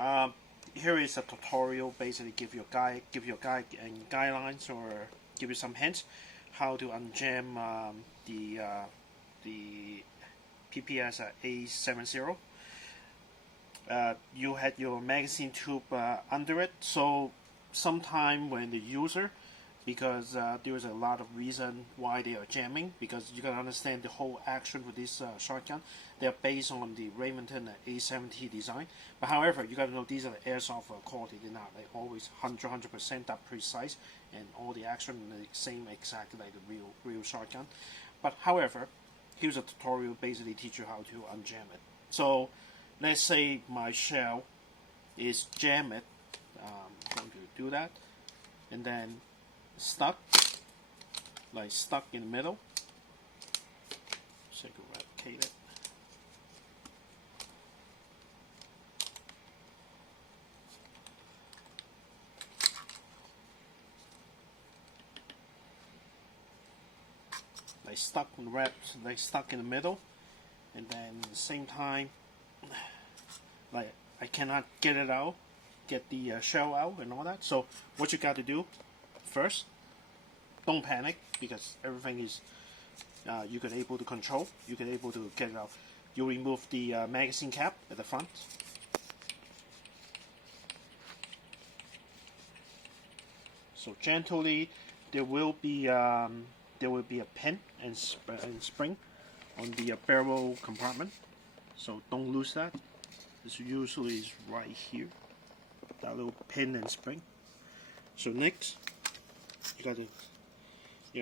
Um, Here is a tutorial. Basically, give you a guide and guidelines, or give you some hints how to unjam the PPS A70. You had your magazine tube under it, so sometime when the user, because there is a lot of reason why they are jamming, because you can understand the whole action with this shotgun. They are based on the Remington A70 design, but however, you got to know these are the airsoft quality. They're not like always 100% that precise, and all the action is the same exactly like the real shotgun. But however, here's a tutorial basically teach you how to unjam it. So let's say my shell is jam it. I'm going to do that, and then stuck in the middle. So I can replicate it. Stuck in the middle, and then at the same time, like I cannot get the shell out and all that. So what you got to do first, don't panic, because everything is you can able to control. You can able to get it out. You remove the magazine cap at the front. So gently, there will be a pin and spring on the barrel compartment. So don't lose that. This usually is right here. That little pin and spring. So next, you got to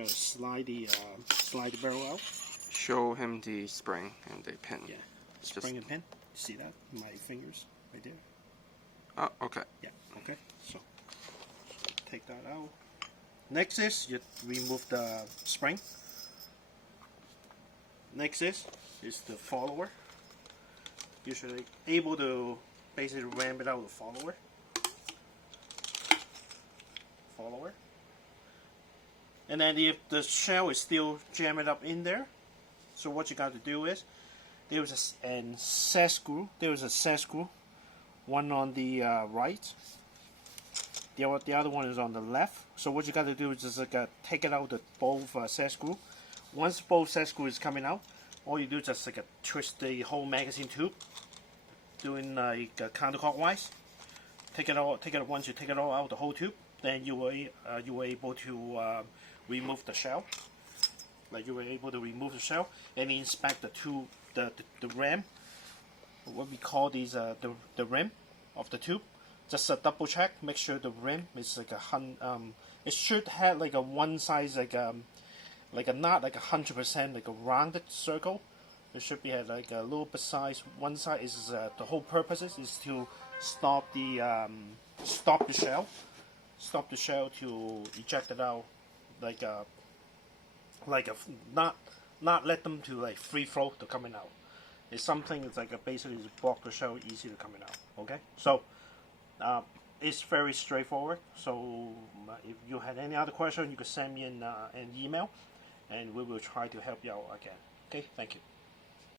slide the barrel out. Show him the spring and the pin. Yeah, spring and pin. See that? My fingers right there. Oh, okay. Yeah. Okay. So take that out. Next is you remove the spring. Next is the follower. You should be able to basically ram it out with follower. And then if the shell is still jammed up in there, so what you got to do is there's a set screw. There's a set screw, one on the right. The other one is on the left. So what you got to do is just take it out of both set screw. Once both set screw is coming out, all you do is just twist the whole magazine tube, doing counterclockwise. Once you take it all out the whole tube, then you were able to remove the shell. Like you were able to remove the shell and inspect the rim. What we call these the rim of the tube. Just double check, make sure the rim is like it should have like a one size like a not like 100% like a rounded circle. It should be like a little bit size. One side is the whole purpose is to stop the shell to eject it out, like a not let them to like free flow to coming out. It's something that's like basically is block the shell easy to coming out. Okay, so it's very straightforward. So if you had any other question, you could send me an email, and we will try to help you out again. Okay, thank you.